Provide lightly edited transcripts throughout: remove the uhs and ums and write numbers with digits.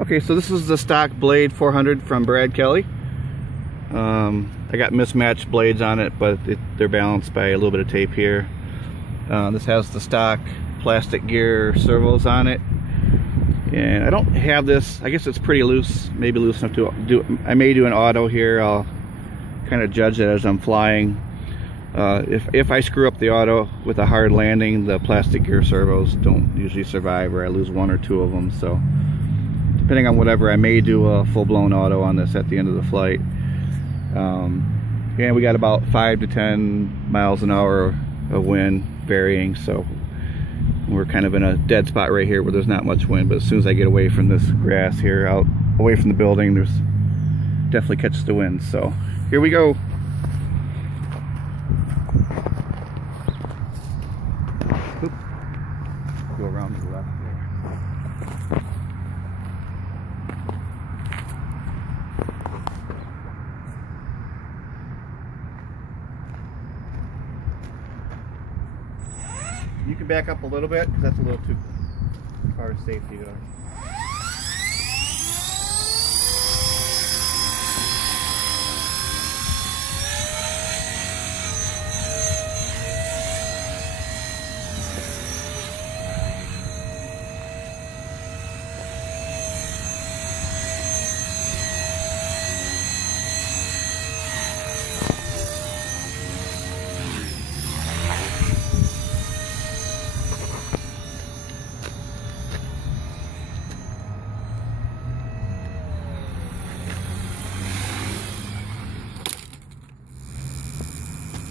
Okay, so this is the stock Blade 400 from Brad Kelly. I got mismatched blades on it, but they're balanced by a little bit of tape here. This has the stock plastic gear servos on it, and I don't have this. I guess it's pretty loose, maybe loose enough to do. I may do an auto here. I'll kind of judge it as I'm flying. If I screw up the auto with a hard landing, the plastic gear servos don't usually survive, or I lose one or two of them. So depending on whatever, I may do a full-blown auto on this at the end of the flight. And we got about 5 to 10 miles an hour of wind varying, so we're kind of in a dead spot right here where there's not much wind. But as soon as I get away from this grass here, out away from the building, there's definitely catches the wind. So here we go. Oop. Go around to the left there. You can back up a little bit because that's a little too far safety there.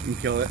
You can kill it.